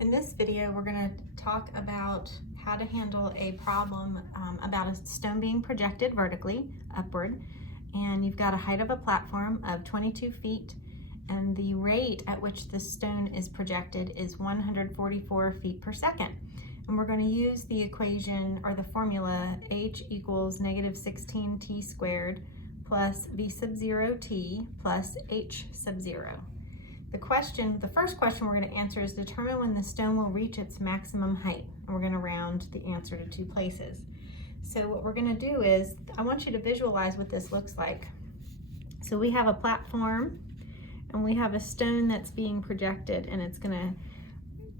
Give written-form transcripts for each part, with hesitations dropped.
In this video, we're going to talk about how to handle a problem about a stone being projected vertically upward, and you've got a height of a platform of 22 feet, and the rate at which the stone is projected is 144 feet per second. And we're going to use the equation or the formula h equals negative 16t squared plus v sub 0 t plus h sub 0. The first question we're going to answer is determine when the stone will reach its maximum height. And we're going to round the answer to two places. So what we're going to do is, I want you to visualize what this looks like. So we have a platform and we have a stone that's being projected, and it's going to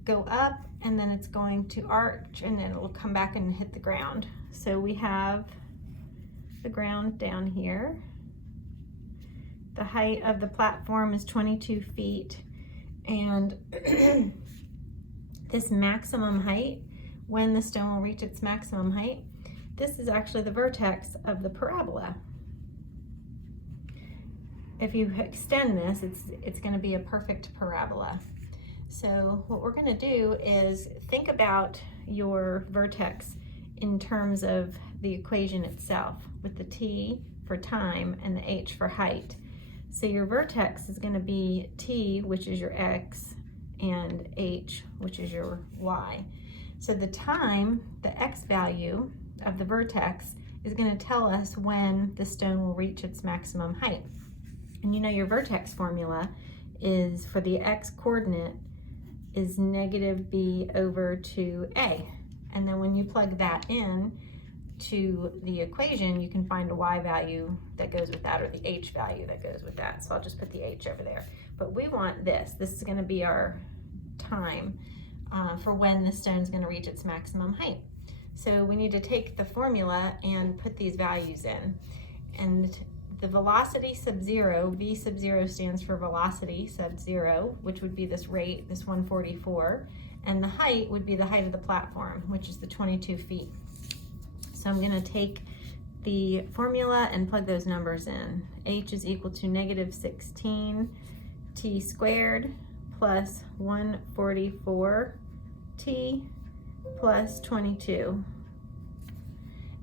go up and then it's going to arch and then it will come back and hit the ground. So we have the ground down here. The height of the platform is 22 feet, and this maximum height, when the stone will reach its maximum height, this is actually the vertex of the parabola. If you extend this, it's going to be a perfect parabola. So what we're going to do is think about your vertex in terms of the equation itself, with the t for time and the h for height. So your vertex is going to be t, which is your x, and h, which is your y. So the time, the x value of the vertex, is going to tell us when the stone will reach its maximum height. And you know your vertex formula is, for the x coordinate, is negative b over 2a. And then when you plug that in to the equation, you can find a y value that goes with that, or the h value that goes with that. So I'll just put the h over there. But we want this. This is going to be our time for when the stone is going to reach its maximum height. So we need to take the formula and put these values in. And the velocity sub 0, v sub 0 stands for velocity sub 0, which would be this rate, this 144. And the height would be the height of the platform, which is the 22 feet. So I'm going to take the formula and plug those numbers in. H is equal to negative 16 t squared plus 144 t plus 22.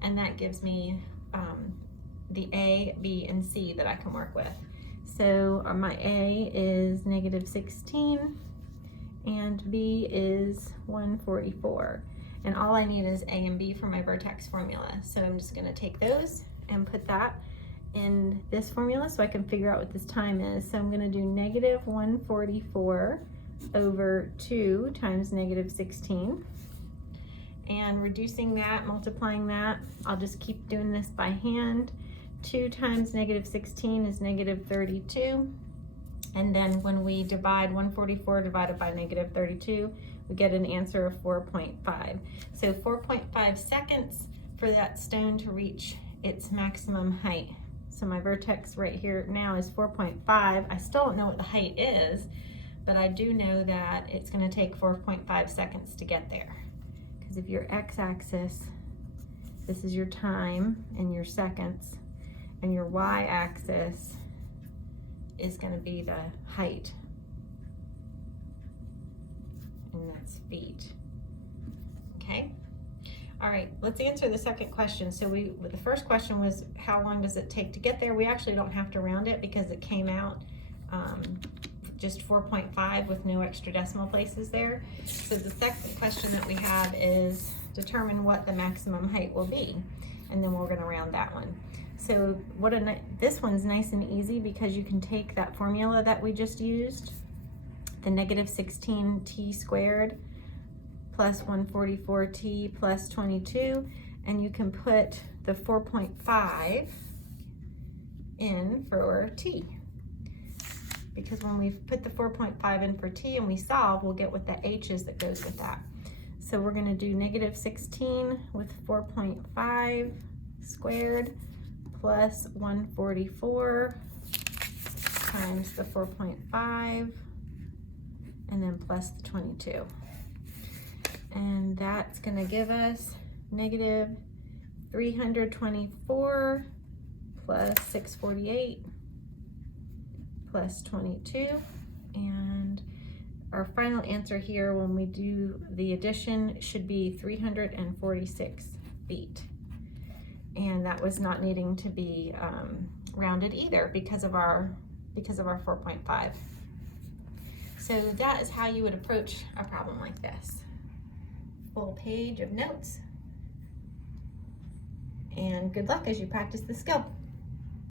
And that gives me the A, B, and C that I can work with. So my A is negative 16 and B is 144. And all I need is A and B for my vertex formula. So I'm just going to take those and put that in this formula so I can figure out what this time is. So I'm going to do negative 144 over 2 times negative 16. And reducing that, multiplying that, I'll just keep doing this by hand. 2 times negative 16 is negative 32. And then when we divide 144 divided by negative 32, we get an answer of 4.5. So 4.5 seconds for that stone to reach its maximum height. So my vertex right here now is 4.5. I still don't know what the height is, but I do know that it's going to take 4.5 seconds to get there. Because if your x-axis, this is your time in your seconds, and your y-axis is going to be the height, and that's feet. Okay. All right, let's answer the second question. So the first question was, how long does it take to get there? We actually don't have to round it because it came out just 4.5 with no extra decimal places there. So the second question that we have is determine what the maximum height will be, and then we're going to round that one. So this one's nice and easy because you can take that formula that we just used, the negative 16t squared plus 144t plus 22, and you can put the 4.5 in for t. Because when we put the 4.5 in for t and we solve, we'll get what the h is that goes with that. So we're going to do negative 16 with 4.5 squared plus 144 times the 4.5 and then plus the 22. And that's going to give us negative 324 plus 648 plus 22, and our final answer here when we do the addition should be 346 feet. And that was not needing to be rounded either because of our 4.5. So that is how you would approach a problem like this. Full page of notes. And good luck as you practice the skill.